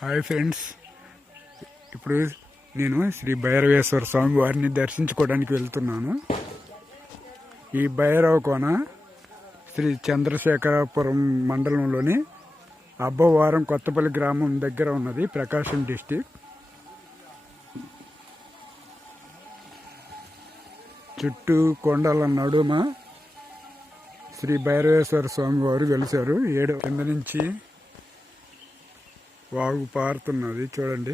Hi friends, ఇప్పుడు నేను శ్రీ భైరవేశ్వర స్వామి వారిని దర్శించుకోవడానికి వెళ్తున్నాను. ఈ భైరవ కోన శ్రీ చంద్రశేఖరాపురం మండలంలోని అబ్బవారం కొత్తపల్లి గ్రామం దగ్గర ఉన్నది, ప్రకాశం డిస్టిక్. చుట్టూ కొండల నడుమ శ్రీ భైరవేశ్వర స్వామి వారు వెలిశారు. కింద నుంచి వాగు పారుతున్నది చూడండి.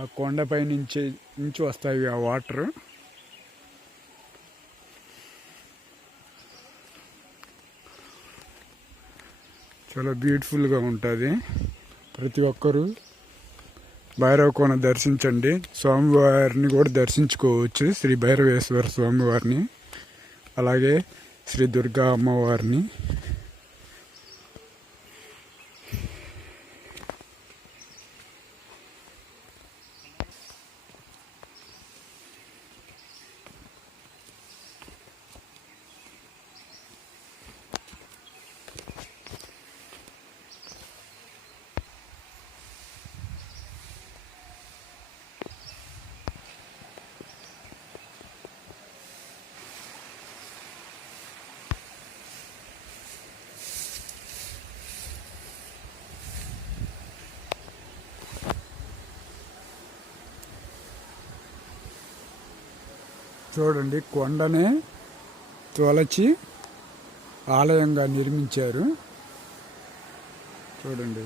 ఆ కొండపై నుంచి వస్తాయి ఆ వాటర్. చాలా బ్యూటిఫుల్గా ఉంటుంది. ప్రతి ఒక్కరూ భైరవ కోన దర్శించండి. స్వామివారిని కూడా దర్శించుకోవచ్చు, శ్రీ భైరవేశ్వర స్వామివారిని, అలాగే శ్రీ దుర్గా అమ్మవారిని. చూడండి, కొండనే తొలచి ఆలయంగా నిర్మించారు. చూడండి,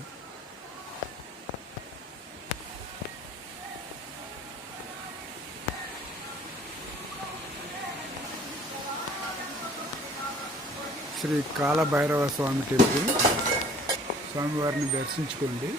శ్రీ కాలభైరవ స్వామి టెంపుల్. స్వామివారిని దర్శించుకోండి.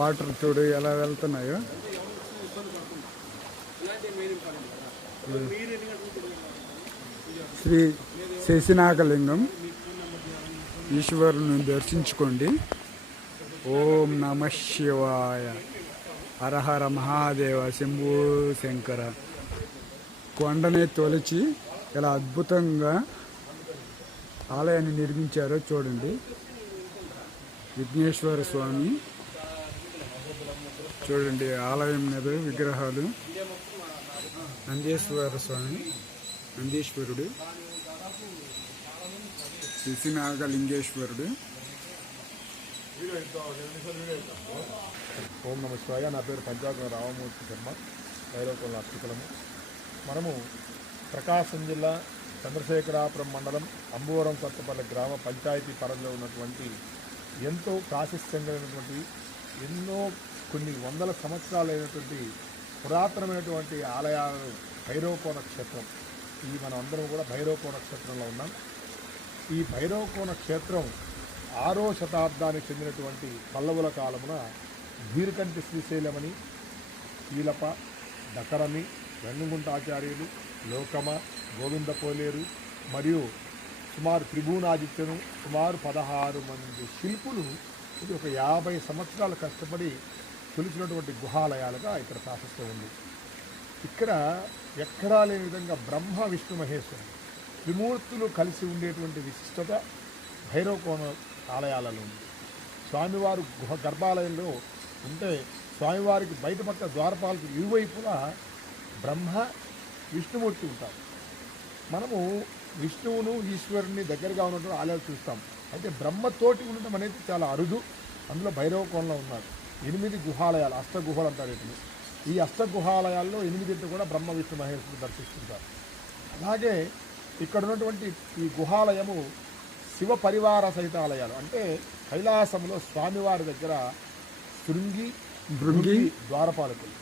వాటర్ చూడు ఎలా వెళ్తున్నాయో. శ్రీ శశినాగలింగం ఈశ్వరుని దర్శించుకోండి. ఓం నమ శివాయ, హరహర మహాదేవ, శంభూ శంకర. కొండనే తొలిచి ఇలా అద్భుతంగా ఆలయాన్ని నిర్మించారో చూడండి. విఘ్నేశ్వర స్వామి చూడండి, ఆలయం మీద విగ్రహాలు. నందీశ్వర స్వామి, నందీశ్వరుడు, శశినాగలింగేశ్వరుడు. ఓం నమ శివాయ. నా పేరు పంచాగ్ర రామమూర్తి శర్మ, భైరవకోన అర్చకులము. మనము ప్రకాశం జిల్లా చంద్రశేఖరాపురం మండలం అంబువరం కొత్తపల్లి గ్రామ పంచాయతీ పరిధిలో ఉన్నటువంటి ఎంతో ప్రాశస్త్యంగా ఎన్నో కొన్ని వందల సంవత్సరాలైనటువంటి పురాతనమైనటువంటి ఆలయాలు భైరవకోన క్షేత్రం. ఈ మనం అందరం కూడా భైరవకోన క్షేత్రంలో ఉన్నాం. ఈ భైరవకోన క్షేత్రం 6వ శతాబ్దానికి చెందినటువంటి పల్లవుల కాలమున వీరకంటి శ్రీశైలమని, కీలప, దకరమి, వెన్నుగుంటాచార్యులు, లోకమ, గోవిందపోలేరు మరియు సుమారు త్రిభువనాదిత్యను, సుమారు 16 మంది శిల్పులు ఇది ఒక 50 సంవత్సరాలు కష్టపడి కొలిచినటువంటి గుహాలయాలుగా ఇక్కడ ప్రాశస్త్యం ఉంది. ఇక్కడ ఎక్కడా లేని విధంగా బ్రహ్మ, విష్ణు, మహేశ్వరుడు త్రిమూర్తులు కలిసి ఉండేటువంటి విశిష్టత భైరవకోన ఆలయాలలో ఉంది. స్వామివారు గర్భాలయంలో ఉంటే స్వామివారికి బయట పక్క ద్వారపాలకు ఇరువైపులా బ్రహ్మ, విష్ణుమూర్తి ఉంటారు. మనము విష్ణువును, ఈశ్వరుని దగ్గరగా ఉన్నటువంటి ఆలయాలు చూస్తాం. అయితే బ్రహ్మతోటి ఉండటం అనేది చాలా అరుదు. అందులో భైరవకోనలో ఉన్నారు 8 గుహాలయాలు, అష్టగుహలు అంటారు వీటిని. ఈ అష్టగుహాలయాల్లో 8 కూడా బ్రహ్మ, విష్ణు, మహేశ్వరుడు దర్శిస్తుంటారు. అలాగే ఇక్కడ ఉన్నటువంటి ఈ గుహాలయము శివ పరివార సహిత ఆలయాలు. అంటే కైలాసంలో స్వామివారి దగ్గర భృంగి ద్వారపాలకులు,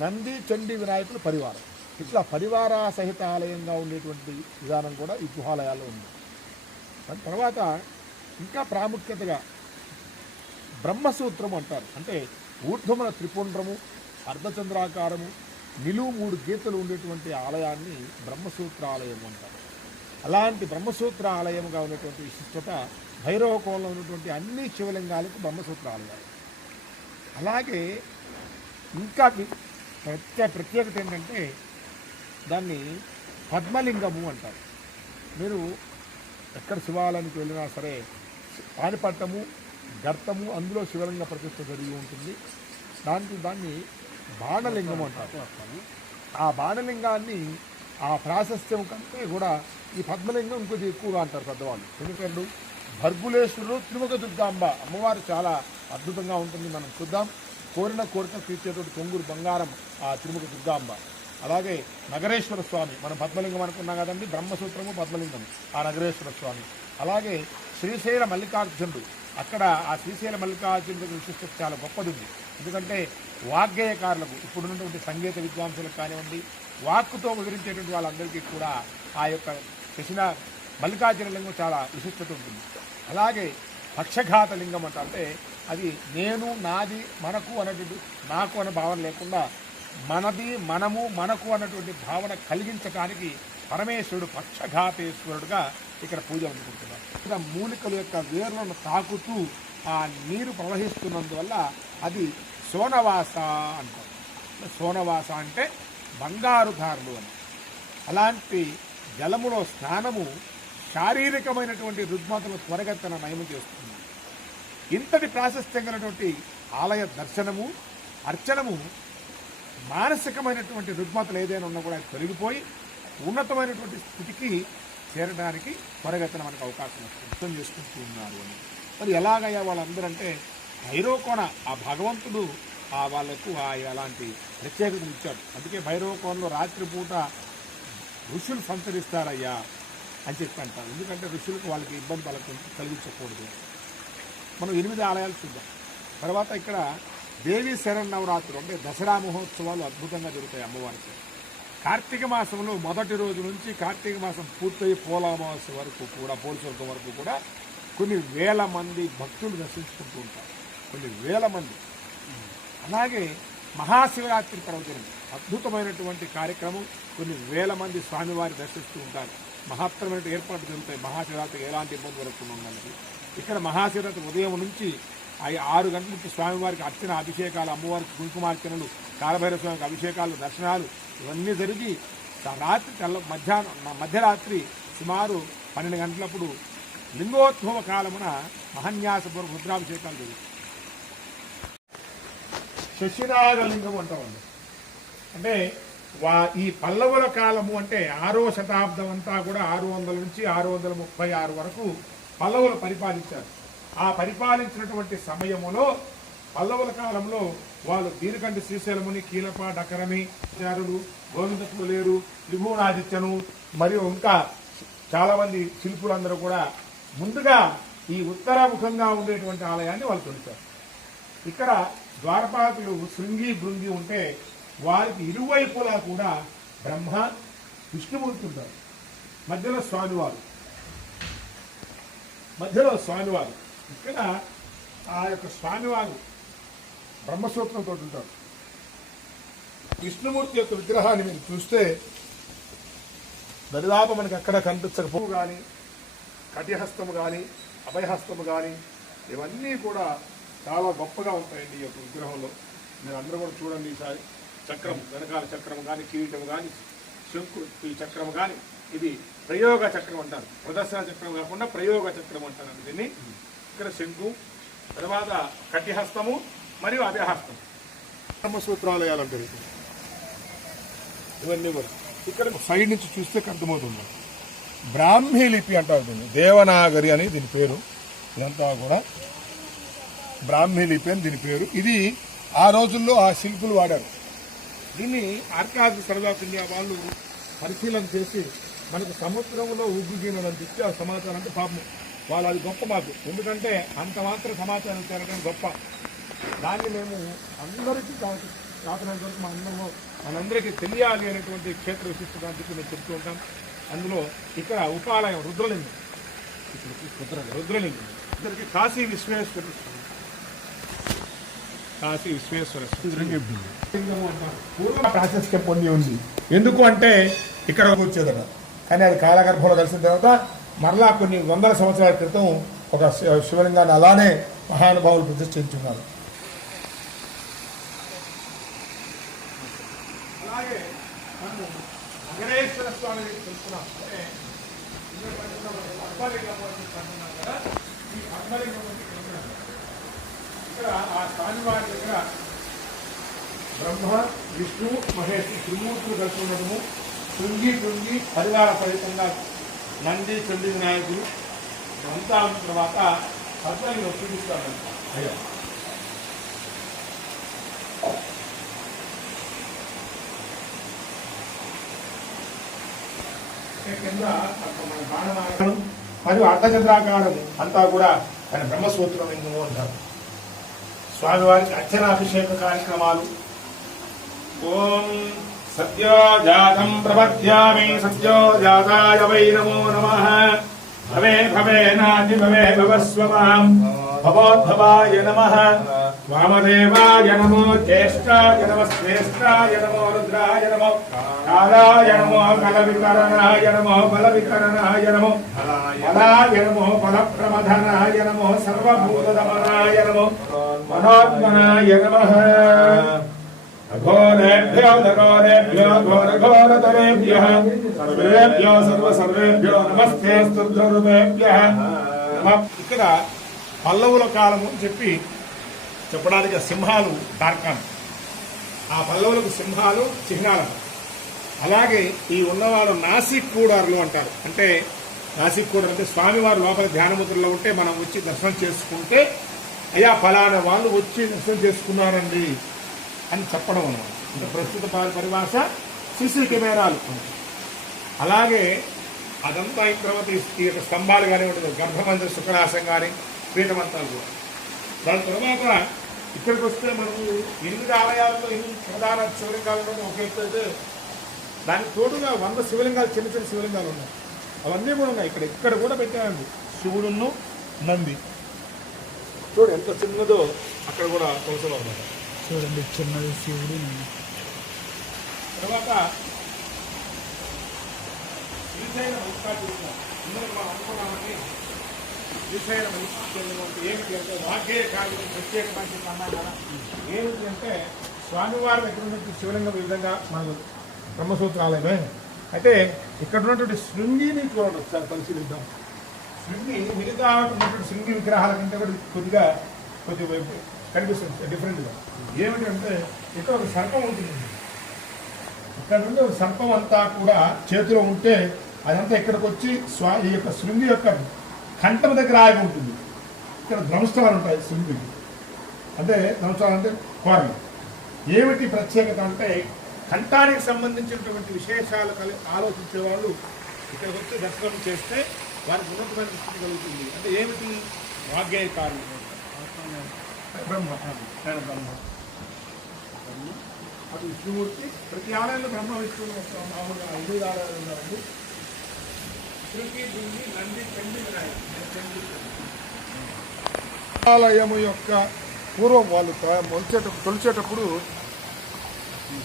నంది, చండీ, వినాయకులు పరివారం. ఇట్లా పరివార సహిత ఆలయంగా ఉండేటువంటి విధానం కూడా ఈ గుహాలయాల్లో ఉంది. దాని తర్వాత ఇంకా ప్రాముఖ్యతగా బ్రహ్మసూత్రము అంటారు. అంటే ఊర్ధ్వమున త్రిపుండ్రము, అర్ధచంద్రాకారము, నిలువు 3 గీతలు ఉండేటువంటి ఆలయాన్ని బ్రహ్మసూత్ర ఆలయం అంటారు. అలాంటి బ్రహ్మసూత్ర ఆలయముగా ఉన్నటువంటి విశిష్టత భైరవకోనలో ఉన్నటువంటి అన్ని శివలింగాలకు బ్రహ్మసూత్ర ఆలయాలు. అలాగే ఇంకా ప్రత్యేకత ఏంటంటే దాన్ని పద్మలింగము అంటారు. మీరు ఎక్కడ శివాలయానికి వెళ్ళినా సరే పానిపట్టము గర్తము అందులో శివలింగ ప్రతిష్ఠ జరిగి ఉంటుంది. దాన్ని బాణలింగం అంటారు. ఆ బాణలింగాన్ని ఆ ప్రాశస్త్యం కంటే కూడా ఈ పద్మలింగం ఇంకొద్ది ఎక్కువగా అంటారు పెద్దవాళ్ళు. ఎందుకంటే భర్గులేశ్వరుడు తిరుమల దుర్గాంబ అమ్మవారు చాలా అద్భుతంగా ఉంటుంది. మనం చూద్దాం. కోరిన కోరిక తీర్చేటువంటి కొంగురు బంగారం ఆ తిరుమల దుర్గాంబ. అలాగే నగరేశ్వర స్వామి, మనం పద్మలింగం అనుకున్నాం కదండి, బ్రహ్మసూత్రము పద్మలింగం ఆ నగరేశ్వర స్వామి. అలాగే శ్రీశైల మల్లికార్జునుడు, అక్కడ ఆ శ్రీశైల మల్లికార్జునుడి విశిష్టత చాలా గొప్పది ఉంది. ఎందుకంటే వాగ్గేయకారులకు, ఇప్పుడున్నటువంటి సంగీత విద్వాంసులకు కానివ్వండి, వాక్కుతో వివరించేటువంటి వాళ్ళందరికీ కూడా ఆ యొక్క కృష్ణ మల్లికార్జున లింగం చాలా విశిష్టత ఉంటుంది. అలాగే పక్షఘాత లింగం అంటే అది నేను, నాది, మనకు అన్నటువంటి నాకు అనే భావన లేకుండా మనది, మనము, మనకు అన్నటువంటి భావన కలిగించడానికి పరమేశ్వరుడు పక్షఘాతేశ్వరుడుగా ఇక్కడ పూజ అందుకుంటున్నారు. ఇక్కడ మూలికల యొక్క వేర్లను తాకుతూ ఆ నీరు ప్రవహిస్తున్నందువల్ల అది సోనవాస అంటారు. సోనవాస అంటే బంగారు ధారలు అని. అలాంటి జలములో స్నానము శారీరకమైనటువంటి రుగ్మతను త్వరగతన నయం చేస్తుంది. ఇంతటి ప్రాశస్త్యం కలిగినటువంటి ఆలయ దర్శనము, అర్చనము మానసికమైనటువంటి రుగ్మతలు ఏదైనా ఉన్నా కూడా తొలగిపోయి ఉన్నతమైనటువంటి స్థితికి చేరడానికి త్వరగతన మనకు అవకాశం వస్తుంది. అర్థం చేసుకుంటూ ఉన్నారు అని. మరి ఎలాగయ్యా వాళ్ళందరూ అంటే భైరవకోన ఆ భగవంతుడు వాళ్ళకు అలాంటి ప్రత్యేకతను ఇచ్చాడు. అందుకే భైరవకోనలో రాత్రిపూట ఋషులు సంచరిస్తారయ్యా అని చెప్పి అంటారు. ఎందుకంటే ఋషులకు వాళ్ళకి ఇబ్బంది కలిగించకూడదు. మనం 8 ఆలయాలు చూద్దాం. తర్వాత ఇక్కడ దేవీ శరన్నవరాత్రులు అంటే దసరా మహోత్సవాలు అద్భుతంగా జరుగుతాయి అమ్మవారికి. కార్తీక మాసంలో మొదటి రోజు నుంచి కార్తీక మాసం పూర్తయి పోలామావాస్య వరకు కూడా, పోల్స్వర్గం వరకు కూడా కొన్ని వేల మంది భక్తులు దర్శించుకుంటూ ఉంటారు. కొన్ని వేల మంది. అలాగే మహాశివరాత్రి పర్వదినం అద్భుతమైనటువంటి కార్యక్రమం. కొన్ని వేల మంది స్వామివారి దర్శిస్తూ ఉంటారు. మహత్తరమైన ఏర్పాట్లు జరుగుతాయి. మహాశివరాత్రికి ఎలాంటి ఇబ్బంది వరకు ఉన్నది. ఇక్కడ మహాశివరాత్రి ఉదయం నుంచి 6 గంటల నుంచి స్వామివారికి అర్చన, అభిషేకాలు, అమ్మవారికి కుంకుమార్చనలు, కాలభైరవ స్వామికి అభిషేకాలు, దర్శనాలు ఇవన్నీ జరిగి రాత్రి మధ్యరాత్రి సుమారు 12 గంటలప్పుడు లింగోద్భవ కాలమున మహన్యాసపూర్వక రుద్రాభిషేకాలు జరుగుతాయి. శశినాగలింగం అంటామండి. అంటే ఈ పల్లవుల కాలము అంటే 6వ శతాబ్దం అంతా కూడా 600 నుంచి 636 వరకు పల్లవులు పరిపాలించారు. ఆ పరిపాలించినటువంటి సమయములో పల్లవుల కాలంలో వాళ్ళు దీనికంటే శ్రీశైలముని, కీలప, డకరమి, చారులు, గోవిందపులేరు, త్రిభువనాదిత్యను మరియు ఇంకా చాలామంది శిల్పులందరూ కూడా ముందుగా ఈ ఉత్తరాముఖంగా ఉండేటువంటి ఆలయాన్ని వాళ్ళు తొలిచారు. ఇక్కడ ద్వారపాలకులు శృంగి బృంగి ఉంటే వారికి ఇరువైపులా కూడా బ్రహ్మ, విష్ణుమూర్తి ఉంటారు. మధ్యలో స్వామివారు. ఇక్కడ ఆ యొక్క స్వామివారు బ్రహ్మసూత్రంతో ఉంటారు. విష్ణుమూర్తి యొక్క విగ్రహాన్ని మీరు చూస్తే దరిదాపు మనకి ఎక్కడ కనిపించకపోవు కానీ, కటిహస్తము కానీ, అభయహస్తము కానీ ఇవన్నీ కూడా చాలా గొప్పగా ఉంటాయండి ఈ యొక్క విగ్రహంలో. మీరు అందరూ కూడా చూడండి. ఈసారి చక్రం, వెనకాల చక్రం కానీ, కిరీటం కానీ, శంకు ఈ చక్రం కానీ, ఇది ప్రయోగ చక్రం అంటారు. ప్రదర్శన చక్రం కాకుండా ప్రయోగ చక్రం అంటారు దీన్ని. ఇక్కడ శంకు, తర్వాత కటిహస్తము మరియు అభయహస్తం, బ్రహ్మసూత్రాలయాలు అంటారు ఇవన్నీ కూడా. ఇక్కడ సైడ్ నుంచి చూస్తే అర్థమవుతుంది. బ్రాహ్మీ లిపి అంటారు దీన్ని. దేవనాగరి అని దీని పేరు. ఇదంతా కూడా బ్రాహ్మీ లిపి అని దీని పేరు. ఇది ఆ రోజుల్లో ఆ శిల్పులు వాడారు. దీన్ని ఆర్కాలజీ సర్వే ఆఫ్ ఇండియా వాళ్ళు పరిశీలన చేసి మనకు సముద్రంలో ఉగ్గుగీనని చెప్పి ఆ సమాచారం అంటే పాపం వాళ్ళు అది గొప్ప మాకు. ఎందుకంటే అంత మాత్రం సమాచారం చేరడం గొప్ప. దాన్ని మేము అందరికీ కాకినంత వరకు మనందరికీ తెలియాలి అనేటువంటి క్షేత్ర విశిష్టత అని చెప్పి మేము చెప్తూ ఉంటాం. అందులో ఇక్కడ ఉపాలయం రుద్రలింగం. ఇద్దరికి కాశీ విశ్వేశ్వర పూర్వ ప్రాశస్త్యం పొంది ఉంది. ఎందుకు అంటే ఇక్కడ వచ్చేదట, కానీ అది కాలగర్భంలో కలిసిన తర్వాత మరలా కొన్ని వందల సంవత్సరాల క్రితం ఒక శివలింగాన్ని అలానే మహానుభావులు ప్రతిష్ఠించున్నారు. అలాగే మనము నగరేశ్వర స్వామి తెలుసుకున్నాం. అంటే పద్మలింగం అంటున్నాం కదా, ఈ పద్మలింగం ఇక్కడ ఆ స్వామివారి దగ్గర బ్రహ్మ విష్ణు మహేష్ త్రిమూర్తులు కలిసి ఉండటము, కృంగి పరివార సహితంగా నంది చండి వినాయకులు అంతా ఉన్న తర్వాత పద్మలింగం చూపిస్తాడు. అయ్యా కింద మరియు అర్ధచంద్రాకారం అంతా కూడా ఆయన బ్రహ్మసూత్రం లింగము అంటారు. స్వామివారికి అర్చనాభిషేక కార్యక్రమాలు. ఓం సద్యో జాతం ప్రపద్యామి సద్యో జాతాయ వై నమో నమః. భవే భవేనాది భవే భవస్వమాం భవోద్భవాయ నమః. వామదేవాయ నమో జ్యేష్ఠాయ నమో శ్రేష్ఠాయ నమో రుద్రాయ నమో కాలాయ నమో కలవికరణాయ నమో బలవికరణాయ నమో బలాయ నమో బలప్రమధనాయ నమో సర్వభూతదమనాయ నమో మనోన్మనాయ నమః. అఘోరేభ్యో ఘోరేభ్యో ఘోరఘోరతరేభ్యః సర్వేభ్యో సర్వేభ్యో నమస్తేస్తు ధ్రువేభ్యః నమః. ఇక్కడ పల్లవుల కాలము అని చెప్పడానికి సింహాలు తార్కాణం. ఆ పల్లవులకు సింహాలు చిహ్నాలు. అలాగే ఈ ఉన్నవాళ్ళు నాసిక్ కూడార్లు అంటారు. అంటే నాసిక్ కూడారు అంటే స్వామివారు లోపల ధ్యానముద్రలో ఉంటే మనం వచ్చి దర్శనం చేసుకుంటే అయ్యా ఫలానా వాళ్ళు వచ్చి దర్శనం చేసుకున్నారండి అని చెప్పడం అన్నమాట. అంటే ప్రస్తుత పరిభాష సీసీ కెమెరాలు. అలాగే అదంతా అయిన తర్వాత ఈ యొక్క స్తంభాలు కానీ ఉండదు, గర్భమంత్రి శుక్రాసం కానీ పీఠమంతాలు కూడా. దాని తర్వాత ఇక్కడికి వస్తే మనము 8 ఆలయాల్లో 8 ప్రధాన శివలింగాలు ఒక ఎత్తు అయితే దానికి తోడుగా 100 శివలింగాలు చిన్న చిన్న శివలింగాలు ఉన్నాయి. అవన్నీ కూడా ఉన్నాయి. ఇక్కడ కూడా పెట్టానండి శివుడును నంది. చూడు ఎంత చిన్నదో అక్కడ కూడా కొలసలో ఉన్నాయి. చూడండి చిన్నది శివుడు. తర్వాత శ్రీశైల మల్లికార్జున ఇందులో మనం అనుకున్నామని శ్రీశైల మల్లికార్జున ఏమిటి అంటే వాగ్గే కాదు ప్రత్యేకమైన సమాధానం ఏమిటి అంటే స్వామివారి దగ్గర ఉన్నటువంటి శివలింగం ఈ విధంగా మనకు బ్రహ్మసూత్రాలయమే. అయితే ఇక్కడ ఉన్నటువంటి శృంగిని చూడండి ఒకసారి పరిశీలిద్దాం. శృంగి మిగతా ఉన్నటువంటి శృంగి విగ్రహాల కంటే కూడా కొద్దిగా కనిపిస్తుంది డిఫరెంట్గా. ఏమిటంటే ఇక్కడ ఒక సర్పం ఉంటుంది. ఇక్కడ నుండి ఒక సర్పం అంతా కూడా చేతిలో ఉంటే అదంతా ఇక్కడికి వచ్చి ఈ యొక్క శృంగి యొక్క కంఠం దగ్గర ఆగి ఉంటుంది. ఇక్కడ ధ్రంష్టాలు ఉంటాయి శృంగికి. అంటే ధ్రంష్టాలు అంటే కోరలు. ఏమిటి ప్రత్యేకత అంటే కంఠానికి సంబంధించినటువంటి విశేషాలు ఆలోచించే వాళ్ళు ఇక్కడికి వచ్చి దర్శనం చేస్తే వారికి ఉన్నతమైన స్థితి కలుగుతుంది. అంటే ఏమిటి వాగ్గేయకారులు బ్రహ్మ అటు విష్ణుమూర్తి. ప్రతి ఆలయంలో బ్రహ్మ విష్ణువు మామూలుగా 5 ఆలయాలు ఉన్నారండి. శృంగి దుంగి నంది చండి వినాయకుడు. ఆలయము యొక్క పూర్వం వాళ్ళు తొలిచేటప్పుడు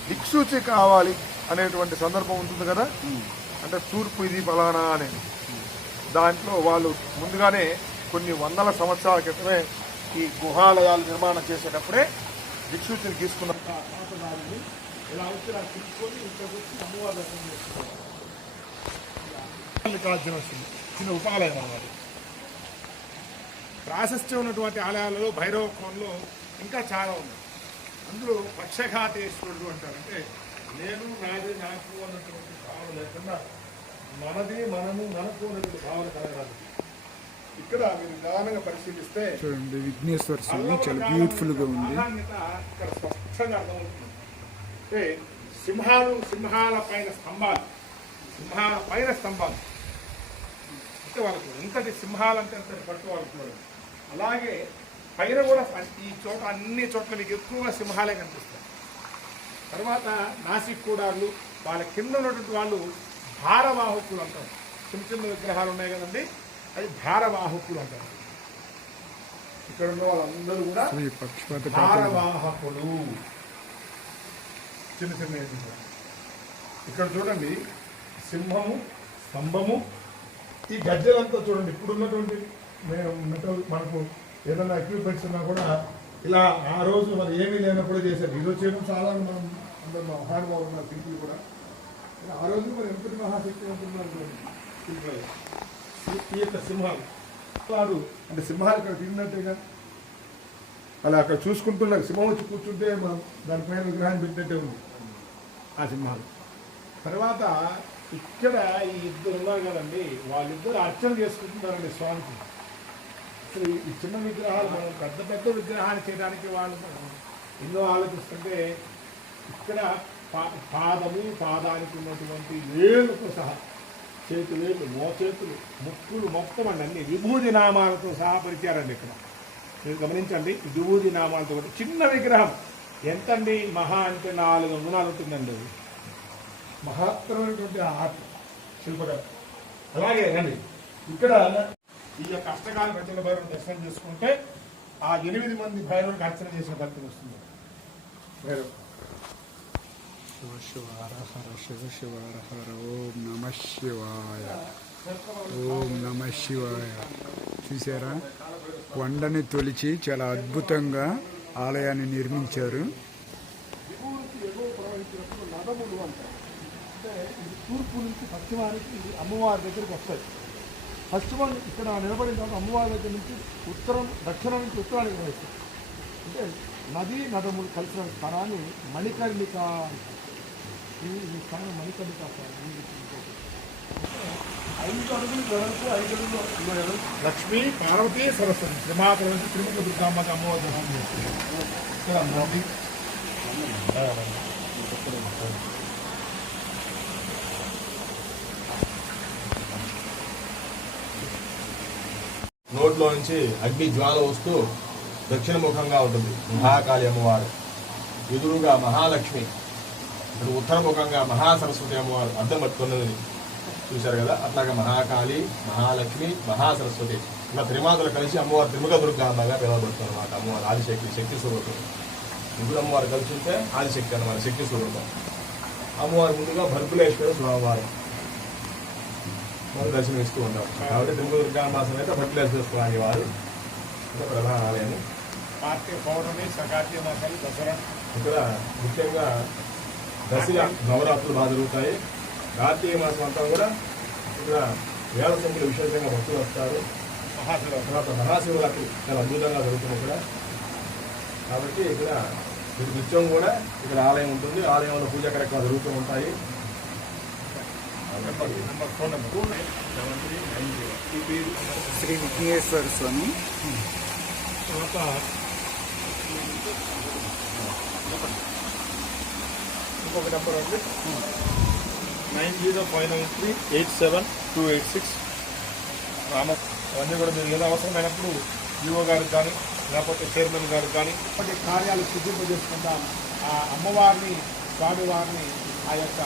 దిక్సూచి కావాలి అనేటువంటి సందర్భం ఉంటుంది కదా. అంటే తూర్పు ఇది ఫలానా అని దాంట్లో వాళ్ళు ముందుగానే కొన్ని వందల సంవత్సరాల క్రితమే ఈ గుహాలయాలు నిర్మాణం చేసేటప్పుడే దిక్సూచిని తీసుకున్న ఇలా వచ్చి ఇలా తీసుకొని ఇక్కడికి వచ్చి అమ్మవారి దర్శనం చేసుకున్నారు. వస్తుంది చిన్న ఉపాలయం అన్నమాట. ప్రాశస్త్యం ఉన్నటువంటి ఆలయాలలో భైరవ కోణంలో ఇంకా చాలా ఉన్నాయి. అందులో పక్షఘాతేశ్వరుడు అంటారు. అంటే నేను నాది నాకు అన్నటువంటి భావన లేకుండా మనది మనము మనకు అన్నటువంటి భావన కలగడానికి ఇక్కడ మీరు నిదానంగా పరిశీలిస్తే చూడండి విఘ్నేశ్వర స్వామి చాలా బ్యూటిఫుల్ గా ఉంది. ఇక్కడ స్పష్టంగా అర్థమవుతుంది. అంటే సింహాల పైన స్తంభాలు అంటే వాళ్ళకు ఎంతటి సింహాలంటే అంతటి పట్టు వాళ్ళకున్నారు. అలాగే పైన కూడా ఈ చోట అన్ని చోట్ల మీకు ఎక్కువగా సింహాలే కనిపిస్తాయి. తర్వాత నాసిక్ కూడార్లు వాళ్ళ కింద ఉన్నటువంటి వాళ్ళు భారవాహకులు అంటారు. చిన్న చిన్న విగ్రహాలు ఉన్నాయి కదండి, అది భారవాహకులు అంటారు. ఇక్కడ ఉన్న వాళ్ళందరూ కూడా భారవాహకులు. చిన్న చిన్న ఇక్కడ చూడండి సింహము స్తంభము ఈ గజ్జలంతా చూడండి. ఇప్పుడున్నటువంటి మనకు ఏదైనా ఎక్విప్మెంట్స్ ఉన్నా కూడా ఇలా ఆ రోజు మరి ఏమీ లేనప్పుడు చేశారు. ఈరోజు చేయడం సాధారణ మనం అందరూ మా మహానుభావులు ఉన్నారు శిల్పులు కూడా. ఆ రోజు మరి ఎంతటి మహాశక్తి ఉంటున్నారు శిల్పులు. ఈ యొక్క సింహాలు వారు అంటే సింహాలు ఇక్కడ తిరిగినట్టేగా అలా అక్కడ చూసుకుంటున్నారు. సింహం వచ్చి కూర్చుంటే మనం దానిపైన విగ్రహాన్ని పెట్టినట్టే ఉంది ఆ సింహాలు. తర్వాత ఇక్కడ ఈ ఇద్దరు ఉన్నారు కదండి, వాళ్ళిద్దరు అర్చన చేసుకుంటున్నారండి స్వామికి. అసలు ఈ చిన్న విగ్రహాలు మనం పెద్ద పెద్ద విగ్రహాన్ని చేయడానికి వాళ్ళు ఎన్నో ఆలోచిస్తుంటే ఇక్కడ పాదానికి ఉన్నటువంటి వేలుతో సహా చేతి వేలు, మోచేతులు, ముక్కులు మొత్తం అండి అన్ని విభూది నామాలతో సహా పరిచారండి. ఇక్కడ మీరు గమనించండి, విభూది నామాలతో చిన్న విగ్రహం ఎంతండి, మహా అంటే 4 అంగుళాలు ఉంటుందండి. అది మహత్తరమైనటువంటి ఆర్ట్ శిల్పకళ. అలాగే రండి ఇక్కడ ఈ యొక్క అష్టకాల ప్రజల భైరవుని దర్శనం చేసుకుంటే ఆ 8 మంది భైరవులకు అర్చన చేసిన ఫలితం వస్తుంది. భైరవ్ శివ శివ హర హర శివ శివ హర హర ఓం నమ శివాయ ఓం నమ శివాయ. చూసారా, కొండని తొలిచి చాలా అద్భుతంగా ఆలయాన్ని నిర్మించారు. నదములు అంటారు. అంటే ఇది తూర్పు నుంచి పశ్చిమానికి అమ్మవారి దగ్గరికి వస్తాయి. పశ్చిమం ఇక్కడ నిలబడిన తర్వాత అమ్మవారి దగ్గర నుంచి దక్షిణం నుంచి ఉత్తరానికి ప్రవేశిస్తుంది. అంటే నదీ నదములు కలిసిన స్థానాన్ని మణికర్ణిక, ఈ స్థానం మణికర్ణిక స్థానం. 5 అడుగులు వెడల్పు, 5 అడుగులు లక్ష్మీ పార్వతీ సరస్వతి శ్రీమాత నుంచి తిరుమల దుర్గామ్మకి అమ్మవారి దర్శనం చేస్తుంది. ఇక్కడ నది నోట్లో నుంచి అగ్ని జ్వాల వస్తూ దక్షిణముఖంగా ఉంటుంది మహాకాళి అమ్మవారు. ఎదురుగా మహాలక్ష్మి, ఇప్పుడు ఉత్తరముఖంగా మహాసరస్వతి అమ్మవారు అద్దం పట్టుకున్నది చూశారు కదా. అట్లాగా మహాకాళి, మహాలక్ష్మి, మహాసరస్వతి ఇలా త్రిమాతలు కలిసి అమ్మవారు త్రిముఖ దుర్గామ్మగా పిలువబడుతుంది అన్నమాట. అమ్మవారు ఆదిశక్తి, శక్తి స్వరూపం. ఇప్పుడు అమ్మవారు కలిసి ఉంటే ఆదిశక్తి అన్నమాట, శక్తి స్వరూపం. అమ్మవారు ముందుగా భర్గులేశ్వర స్వామివారు మనం దర్శనమిస్తూ ఉంటాం. కాబట్టి త్రిముఖ దుర్గామాసం అయితే భర్గులేశ్వర స్వామి వారు ప్రధాన ఆలయం. కార్తీక పౌర్ణమి, కార్తీక మాసాలు, దసరా ఇక్కడ ముఖ్యంగా దసరా నవరాత్రులు బాగా జరుగుతాయి. కార్తీక మాసం అంతా కూడా ఇక్కడ వేల సంఖ్యలో విశేషంగా భక్తులు వస్తారు. తర్వాత మహాశివరాత్రి చాలా అద్భుతంగా జరుగుతుంది ఇక్కడ. కాబట్టి ఇక్కడ నిత్యం కూడా ఇక్కడ ఆలయం ఉంటుంది. ఆలయంలో పూజా కార్యక్రమాలు జరుగుతూ ఉంటాయి. శ్రీ విఘ్నేశ్వర స్వామి. తర్వాత ఇంకొక నెంబర్ అండి 9059387286 అవన్నీ కూడా మీరు ఏదో అవసరమైనప్పుడు ఈఓ గారికి కానీ లేకపోతే చైర్మన్ గారు కానీ ఇప్పటి కార్యాలు సిద్ధింపజేసుకుందాం. ఆ అమ్మవారిని, స్వామివారిని, ఆ యొక్క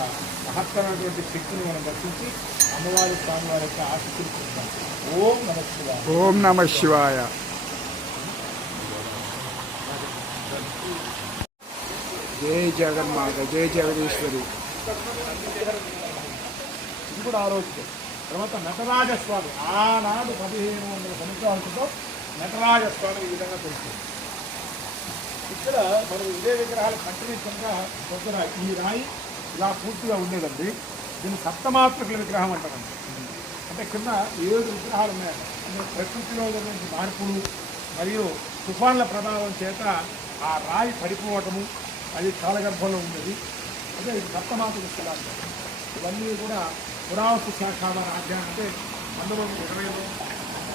మహత్తరమైనటువంటి శక్తిని మనం దర్శించి అమ్మవారి స్వామివారి యొక్క ఆశీస్సులు పొందుతాం. ఓం నమ శివాయ. ఓం నమ శివాయ. జై జగన్మాత, జై జగదీశ్వరి. ఇది కూడా ఆలోచించే తర్వాత నటరాజస్వామి ఆనాడు 1500 సంవత్సరాల క్రితం నటరాజస్వామి ఈ విధంగా తెలుస్తుంది. ఇక్కడ మనం ఇదే విగ్రహాలు కంటిన్యూషన్గా పొద్దున ఈ రాయి ఇలా పూర్తిగా ఉండేదండి. దీన్ని సప్తమాత్రికల విగ్రహం అంటారండి. అంటే కింద 7 విగ్రహాలు ఉన్నాయండి. అంటే ప్రకృతిలో ఉన్నటువంటి మార్పులు మరియు తుఫాన్ల ప్రభావం చేత ఆ రాయి పడిపోవటము, అది కాలగర్భంలో ఉండేది. అంటే ఇది సప్తమాత్రిక శిల అంటారు. ఇవన్నీ కూడా పురావస్తు శాఖ వారి ఆధ్యాయం. అంటే 1920లో,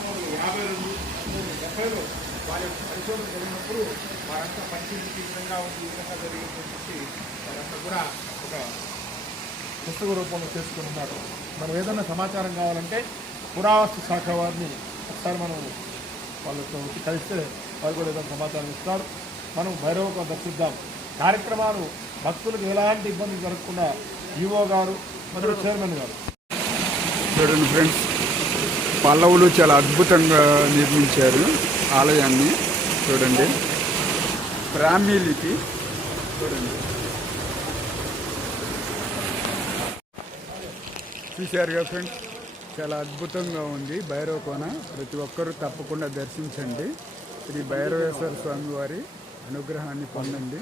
1952, 1970లో వారి యొక్క పరిశోధన జరిగినప్పుడు వారంతా పరిశీలించి ఈ విధంగా ఉంది, ఈ విధంగా జరిగిందని చెప్పి వారంతా కూడా ఒక పుస్తక రూపంలో చేసుకుని ఉన్నారు. మనం ఏదైనా సమాచారం కావాలంటే పురావస్తు శాఖ వారిని ఒకసారి మనం వాళ్ళతో వచ్చి కలిస్తే వారు కూడా ఏదైనా సమాచారం ఇస్తారు. మనం భైరవకు దర్శిద్దాం. కార్యక్రమాలు భక్తులకు ఎలాంటి ఇబ్బంది జరగకుండా ఈఓ గారు మరియు చైర్మన్ గారు. చూడండి ఫ్రెండ్స్, పల్లవులు చాలా అద్భుతంగా నిర్మించారు ఆలయాన్ని. చూడండి, బ్రాహ్మీ లిపి చూడండి. చూశారుగా ఫ్రెండ్స్, చాలా అద్భుతంగా ఉంది భైరవ కోన. ప్రతి ఒక్కరూ తప్పకుండా దర్శించండి. శ్రీ భైరవేశ్వర స్వామి వారి అనుగ్రహాన్ని పొందండి.